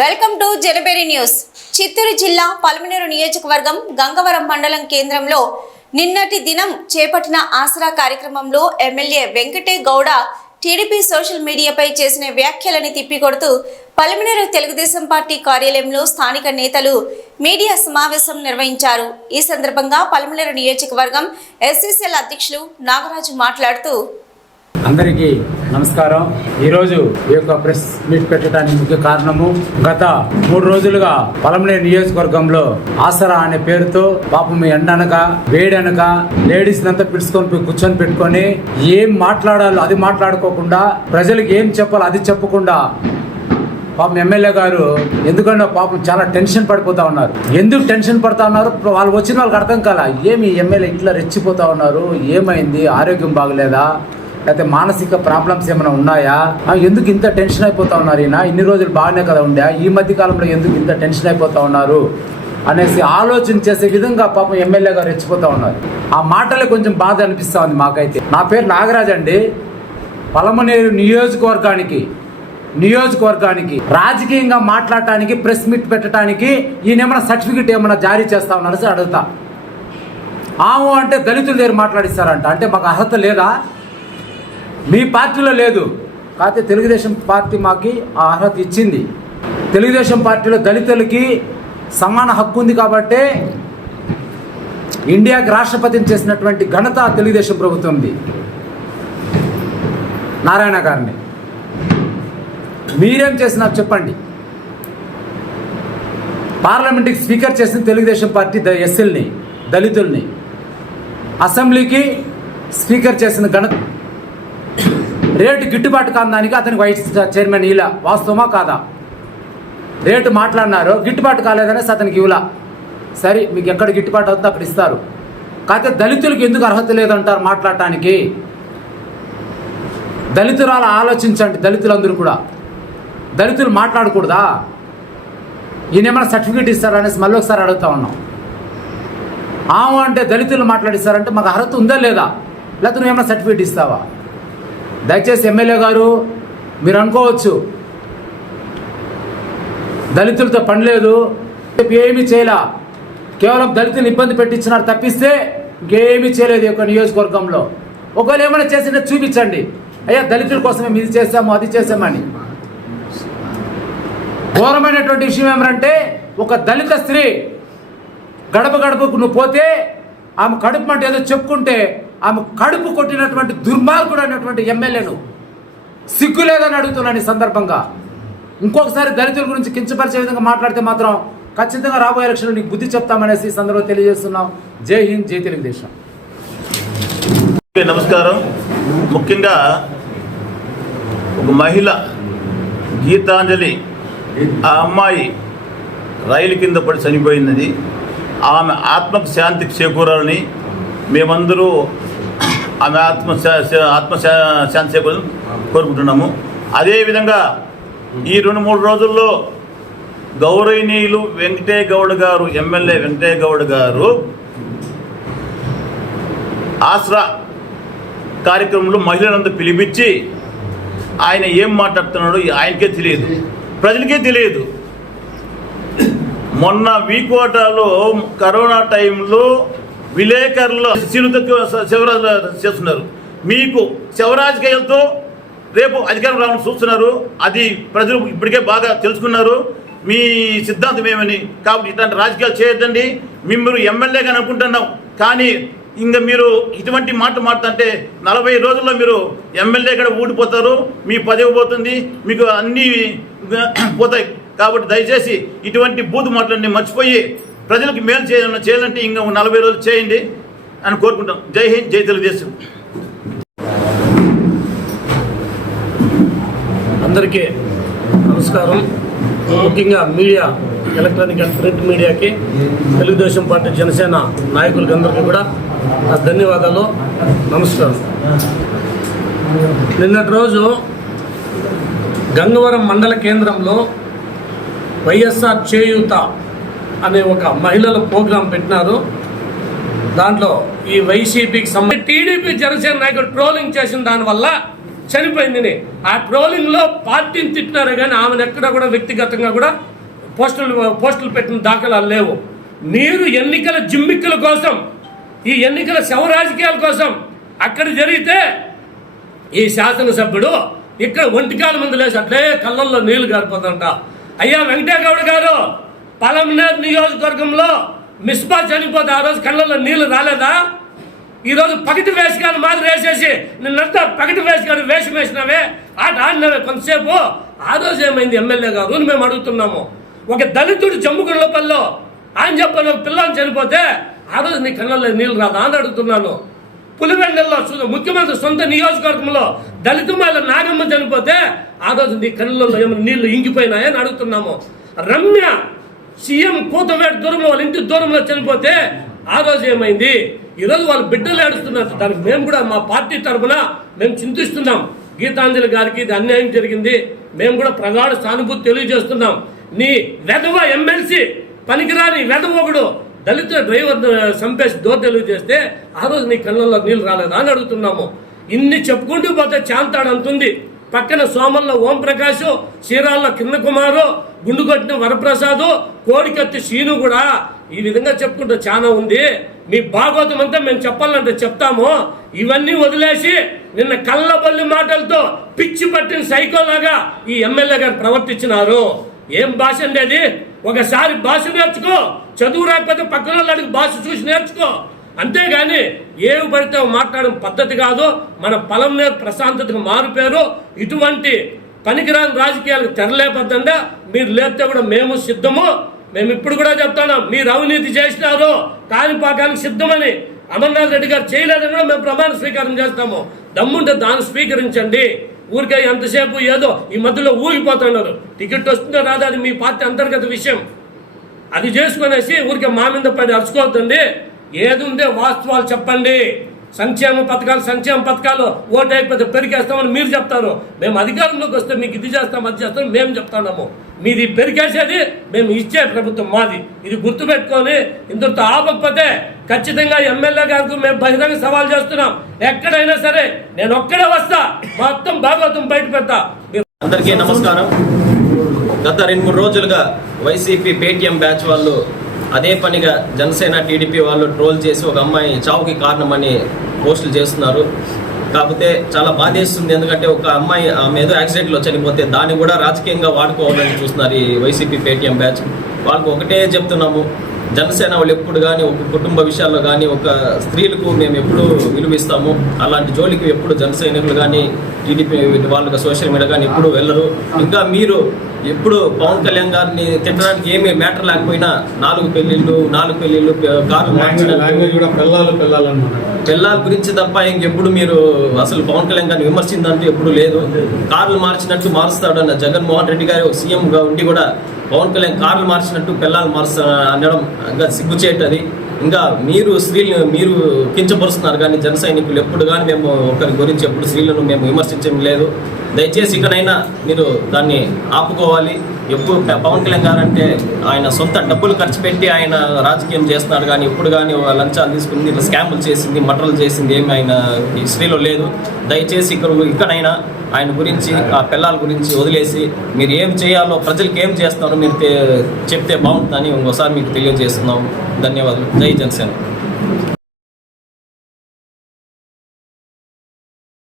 Welcome to Janaberi news. Chittoor జిల్లా పలమనేరు నియోజకవర్గం గంగవరం మండలం కేంద్రంలో నిన్నటి దినం చేపట్టిన ఆసరా కార్యక్రమంలో MLA Venkate Gowda TDP social మీడియాపై చేసిన వ్యాఖ్యలని తిప్పికొడుతూ పలమనేరు తెలుగుదేశం పార్టీ కార్యాలయంలో స్థానిక నేతలు మీడియా సమావేశం నిర్వహించారు. ఈ సందర్భంగా పలమనేరు నియోజకవర్గం ఎస్సీసీఎల్ అధ్యక్షులు నాగరాజు మాట్లాడుతూ అందరికీ నమస్కారం. ఈరోజు ఈ యొక్క ప్రెస్ మీట్ పెట్టడానికి ముఖ్య కారణము గత మూడు రోజులుగా పలమనేరు నియోజకవర్గంలో ఆసరా అనే పేరుతో పాపం ఎండనక వేడనక లేడీస్ అంతా పిలుచుకొని పోయి కూర్చొని పెట్టుకొని ఏం మాట్లాడాలో అది మాట్లాడుకోకుండా ప్రజలకు ఏం చెప్పాలో అది చెప్పకుండా పాపం ఎమ్మెల్యే గారు ఎందుకంటే పాపం చాలా టెన్షన్ పడిపోతా ఉన్నారు. ఎందుకు టెన్షన్ పడతా ఉన్నారు? వాళ్ళు వచ్చిన వాళ్ళకి అర్థం కాల ఏమి ఎమ్మెల్యే ఇట్లా రెచ్చిపోతా ఉన్నారు? ఏమైంది? ఆరోగ్యం బాగలేదా? లేకపోతే మానసిక ప్రాబ్లమ్స్ ఏమైనా ఉన్నాయా? ఎందుకు ఇంత టెన్షన్ అయిపోతా ఉన్నారు ఈయన? ఇన్ని రోజులు బాగానే కదా ఉండే. ఈ మధ్య కాలంలో ఎందుకు ఇంత టెన్షన్ అయిపోతా ఉన్నారు? అనేసి ఆలోచన చేసే విధంగా పాపం ఎమ్మెల్యే గారు రెచ్చిపోతా ఉన్నారు. ఆ మాటలే కొంచెం బాధ అనిపిస్తా ఉంది మాకైతే. నా పేరు నాగరాజ్ అండి. పలమనేరు నియోజకవర్గానికి నియోజకవర్గానికి రాజకీయంగా మాట్లాడటానికి ప్రెస్ మీట్ పెట్టడానికి ఈయన ఏమైనా సర్టిఫికెట్ ఏమైనా జారీ చేస్తా ఉన్నారని అడుగుతా. ఆము అంటే దళితుల దగ్గర మాట్లాడిస్తారంట. అంటే మాకు అర్హత లేదా? మీ పార్టీలో లేదు. కాకపోతే తెలుగుదేశం పార్టీ మాకు ఆ అర్హత ఇచ్చింది. తెలుగుదేశం పార్టీలో దళితులకి సమాన హక్కు ఉంది కాబట్టే ఇండియాకి రాష్ట్రపతిని చేసినటువంటి ఘనత తెలుగుదేశం ప్రభుత్వంది. నారాయణ గారిని. మీరేం చేసినారు చెప్పండి. పార్లమెంట్కి స్పీకర్ చేసిన తెలుగుదేశం పార్టీ ద ఎస్ఎల్ని దళితుల్ని. అసెంబ్లీకి స్పీకర్ చేసిన ఘనత రేటు గిట్టుబాటు కాదానికి అతనికి వైస్ చైర్మన్ ఇలా వాస్తవమా కాదా? రేటు మాట్లాడినారు గిట్టుబాటు కాలేదనేసి అతనికి ఇవ్వలా. సరే మీకు ఎక్కడ గిట్టుబాటు అవుతుందో అక్కడ ఇస్తారు. కాకపోతే దళితులకు ఎందుకు అర్హత లేదంటారు మాట్లాడటానికి? దళితురాలు ఆలోచించండి దళితులందరూ కూడా. దళితులు మాట్లాడకూడదా? ఈయన ఏమైనా సర్టిఫికేట్ ఇస్తారనేసి మళ్ళీ ఒకసారి అడుగుతా ఉన్నాం. ఆమె అంటే దళితులు మాట్లాడిస్తారంటే మాకు అర్హత ఉందా లేదా? లేకపోతే నువ్వు ఏమైనా సర్టిఫికేట్ ఇస్తావా? దయచేసి ఎమ్మెల్యే గారు మీరు అనుకోవచ్చు దళితులతో పని లేదు ఏమీ చేయలే కేవలం దళితులు ఇబ్బంది పెట్టించినారు తప్పిస్తే ఇంకేమీ చేయలేదు ఈ యొక్క నియోజకవర్గంలో. ఒకవేళ ఏమైనా చేసింటే చూపించండి. అయ్యా దళితుల కోసమే ఇది చేసాము అది చేసామని ఘోరమైనటువంటి విషయం ఏమంటే ఒక దళిత స్త్రీ గడప గడపకు నువ్వు పోతే ఆమె కడుపు మంట ఏదో చెప్పుకుంటే ఆమె కడుపు కొట్టినటువంటి దుర్మార్గుడు అయినటువంటి ఎమ్మెల్యేను సిగ్గు లేదని అడుగుతున్నాను ఈ సందర్భంగా. ఇంకొకసారి దళితుల గురించి కించపరిచే విధంగా మాట్లాడితే మాత్రం ఖచ్చితంగా రాబోయే ఎలక్షన్లో నీకు బుద్ధి చెప్తామనేసి ఈ సందర్భంగా తెలియజేస్తున్నాం. జై హింద్ జై తెలుగుదేశం. నమస్కారం. ముఖ్యంగా ఒక మహిళ గీతాంజలి ఆ అమ్మాయి రైలు కింద పడి చనిపోయినది. ఆమె ఆత్మకు శాంతికి చేకూరాలని మేమందరూ ఆమె ఆత్మ శా- ఆత్మ శా- శాంతి కోరుకుంటున్నాము అదేవిధంగా ఈ రెండు మూడు రోజుల్లో గౌరవనీయులు వెంకటే గౌడ్ గారు ఎమ్మెల్యే వెంకటే గౌడ్ గారు ఆసరా కార్యక్రమంలో మహిళలంతా పిలిపించి ఆయన ఏం మాట్లాడుతున్నాడో ఆయనకే తెలియదు. ప్రజలకే తెలియదు. మొన్న వీకోటాలో కరోనా టైంలో విలేకరుల శిలుతకు శివరాజు చేస్తున్నారు. మీకు శివరాజకీయాలతో రేపు అధికారం రావాలని చూస్తున్నారు. అది ప్రజలు ఇప్పటికే బాగా తెలుసుకున్నారు. మీ సిద్ధాంతం ఏమని? కాబట్టి ఇట్లాంటి రాజకీయాలు చేయొద్దండి. మిమ్మల్ని ఎమ్మెల్యేగా అనుకుంటున్నాం. కానీ ఇంకా మీరు ఇటువంటి మాట మాట్లాడితే నలభై రోజుల్లో మీరు ఎమ్మెల్యే కూడా ఊడిపోతారు. మీ పదవి పోతుంది. మీకు అన్నీ పోతాయి. కాబట్టి దయచేసి ఇటువంటి బూత్ మాటలన్నీ మర్చిపోయి ప్రజలకు మేలు చేయాలన్న చేయాలంటే ఇంకా నలభై రోజులు చేయండి అని కోరుకుంటాం. జై హింద్ జై తెలుగుదేశం. అందరికీ నమస్కారం. ముఖ్యంగా మీడియా ఎలక్ట్రానిక్ అండ్ ప్రింట్ మీడియాకి తెలుగుదేశం పార్టీ జనసేన నాయకులకి అందరికీ కూడా నా ధన్యవాదాలు. నమస్కారం. నిన్నటి రోజు గంగవరం మండల కేంద్రంలో వైఎస్ఆర్ చేయూత అనే ఒక మహిళల ప్రోగ్రాం పెట్టినారు. దాంట్లో ఈ వైసీపీకి సంబంధించి టీడీపీ జనసేన నాయకుడు ట్రోలింగ్ చేసిన దానివల్ల చనిపోయింది ఆ ట్రోలింగ్లో పార్టీని తిట్టినారు కానీ ఆమెను ఎక్కడ కూడా వ్యక్తిగతంగా కూడా పోస్టులు పోస్టులు పెట్టిన దాఖలాలు లేవు. మీరు ఎన్నికల జిమ్మిక్కుల కోసం ఈ ఎన్నికల శవ రాజకీయాల కోసం అక్కడ జరిగితే ఈ శాసనసభ్యుడు ఇక్కడ ఒంటికాల మంది లేచి అట్లే కళ్ళల్లో నీళ్ళు గారిపోతుంట అయ్యా వెంకటేగౌడ్ గారు పలమనేర్ నియోజకవర్గంలో మిస్బా చనిపోతే ఆ రోజు కళ్ళల్లో నీళ్ళు రాలేదా? ఈరోజు పగటి వేషగాని మాదిరి వేసేసి నిన్నంతా పగటి వేషగాని వేషం వేసినావే. ఆట ఆడినవే కొంతసేపు. ఆ రోజు ఏమైంది ఎమ్మెల్యే గారు? మేము అడుగుతున్నాము. ఒక దళితుడు జమ్ముగుండ్లపల్లిలో ఆయన చెప్పని ఒక పిల్లని చనిపోతే ఆ రోజు నీ కళ్ళల్లో నీళ్ళు రాదా అని అడుగుతున్నాను. పులివెండల్లో ముఖ్యమంత్రి సొంత నియోజకవర్గంలో దళిత మహిళ నాగమ్మ చనిపోతే ఆ రోజు నీ కళ్ళల్లో ఏమైనా నీళ్ళు ఇంగిపోయినాయని అడుగుతున్నాము. రమ్య సీఎం కూతవేడు దూరంలో వాళ్ళ ఇంటి దూరంలో చనిపోతే ఆ రోజు ఏమైంది? ఈరోజు వాళ్ళు బిడ్డలు ఏడుస్తున్నారు. దానికి మేము కూడా మా పార్టీ తరఫున మేము చింతిస్తున్నాం. గీతాంజలి గారికి ఇది అన్యాయం జరిగింది. మేము కూడా ప్రగాఢ సానుభూతి తెలియజేస్తున్నాం. నీ వెధవ ఎమ్మెల్సీ పనికిరాని వెధవ ఒకడు దళిత డ్రైవర్ చంపేసి డోర్ డెలివరీ చేస్తే ఆ రోజు నీ కళ్ళల్లో నీళ్ళు రాలేదా అని అడుగుతున్నాము. ఇన్ని చెప్పుకుంటూ పోతే చాంతాడు అంతుంది. పక్కన సోమల్లో ఓం ప్రకాష్ చీరాల్లో కిన్న కుమారు గుండు కొట్టిన కోడికత్తి శ్రీను కూడా ఈ విధంగా చెప్పుకుంటే చాలా ఉంది. మీ భాగవతం అంతా మేము చెప్పాలంటే చెప్తాము. ఇవన్నీ వదిలేసి నిన్న కళ్ళబల్లి మాటలతో పిచ్చి పట్టిన సైకోలాగా ఈ ఎమ్మెల్యే గారు ప్రవర్తించినారు. ఏం భాష అండి అది? ఒకసారి భాష నేర్చుకో చదువు రాకపోతే పక్కన వాళ్ళకి భాష చూసి నేర్చుకో. అంతేగాని ఏవి పడితే మాట్లాడడం పద్ధతి కాదు మన పొలం మీద ప్రశాంతతకు మారిపోయారు ఇటువంటి పనికిరాని రాజకీయాలకు తెరలేపద్దండా మీరు లేస్తే కూడా మేము సిద్ధము. మేము ఇప్పుడు కూడా చెప్తాను మీరు అవినీతి చేసినారు కాణిపాకానికి సిద్ధమని అమర్నాథ్ రెడ్డి గారు చేయలేదని కూడా మేము ప్రమాణ స్వీకారం చేస్తాము. దమ్ముంటే దాన్ని స్వీకరించండి. ఊరికే ఎంతసేపు ఏదో ఈ మధ్యలో ఊగిపోతున్నారు. టికెట్ వస్తుందో రాదా అది మీ పార్టీ అంతర్గత విషయం. అది చేసుకునేసి ఊరికే మా మీద పడి అరుచుకోవద్దండి. ఏది ఉందే వాస్తవాలు చెప్పండి. సంక్షేమ పథకాలు సంక్షేమ పథకాలు ఓటు అయిపోతే పెరిగేస్తామని మీరు చెప్తారు. మేము అధికారంలోకి వస్తే మీకు ఇది చేస్తాం అది చేస్తాం మేము చెప్తున్నాము. మీది పెరిగేసేది మేము ఇచ్చే ప్రభుత్వం మాది. ఇది గుర్తుపెట్టుకొని ఇంతటితో ఆపకపోతే ఖచ్చితంగా ఎమ్మెల్యే గారికి మేము బహిరంగ సవాల్ చేస్తున్నాం. ఎక్కడైనా సరే నేను ఒక్కడే వస్తా మొత్తం భాగవతం బయట పెడతా. అందరికీ నమస్కారం. గత రెండు మూడు రోజులుగా వైసీపీ పేటిఎం బ్యాచ్ వాళ్ళు అదే పనిగా జనసేన టీడీపీ వాళ్ళు ట్రోల్ చేసి ఒక అమ్మాయి చావుకి కారణమని పోస్టులు చేస్తున్నారు. కాకపోతే చాలా బాధేస్తుంది. ఎందుకంటే ఒక అమ్మాయి ఆమె ఏదో యాక్సిడెంట్లో చనిపోతే దాన్ని కూడా రాజకీయంగా వాడుకోవాలని చూస్తున్నారు ఈ వైసీపీ పేటీఎం బ్యాచ్. వాళ్ళకు ఒకటే చెప్తున్నాము. జనసేన వాళ్ళు ఎప్పుడు కానీ ఒక కుటుంబ విషయాల్లో కానీ ఒక స్త్రీలకు మేము ఎప్పుడు విలువిస్తాము అలాంటి జోలికి ఎప్పుడు జన సైనికులు కానీ టీడీపీ వాళ్ళు సోషల్ మీడియా కానీ ఎప్పుడు వెళ్ళరు. ఇంకా మీరు ఎప్పుడు పవన్ కళ్యాణ్ గారిని తిట్టడానికి ఏమీ మ్యాటర్ లేకపోయినా నాలుగు పెళ్ళిళ్ళు నాలుగు పెళ్ళిళ్ళు కారు పిల్లలు పిల్లల గురించి తప్ప ఇంకెప్పుడు మీరు అసలు పవన్ కళ్యాణ్ గారిని విమర్శిందంటూ ఎప్పుడు లేదు. కార్లు మార్చినట్టు మారుస్తాడు అన్న జగన్మోహన్ రెడ్డి గారి ఒక సీఎంగా ఉండి కూడా పవన్ కళ్యాణ్ కార్లు మార్చినట్టు పిల్లలు మార్చ అనడం ఇంకా సిగ్గుచేటది. ఇంకా మీరు స్త్రీలను మీరు కించపరుస్తున్నారు కానీ జన సైనికులు ఎప్పుడు కానీ మేము ఒకరి గురించి ఎప్పుడు స్త్రీలను మేము విమర్శించడం లేదు. దయచేసి ఇకనైనా మీరు దాన్ని ఆపుకోవాలి. ఎప్పుడు పవన్ కళ్యాణ్ గారు అంటే ఆయన సొంత డబ్బులు ఖర్చు పెట్టి ఆయన రాజకీయం చేస్తున్నాడు కానీ ఇప్పుడు కానీ లంచాలు తీసుకుంది ఇట్లా స్కాములు చేసింది మటర్లు చేసింది ఏమి ఆయన హిస్టరీలో లేదు. దయచేసి ఇక్కడ ఇక్కడైనా ఆయన గురించి ఆ పిల్లల గురించి వదిలేసి మీరు ఏం చేయాలో ప్రజలకు ఏం చేస్తారో మీరు చెప్తే బాగుంటుందని ఇంకోసారి మీకు తెలియజేస్తున్నాం. ధన్యవాదాలు. జై జనసేన.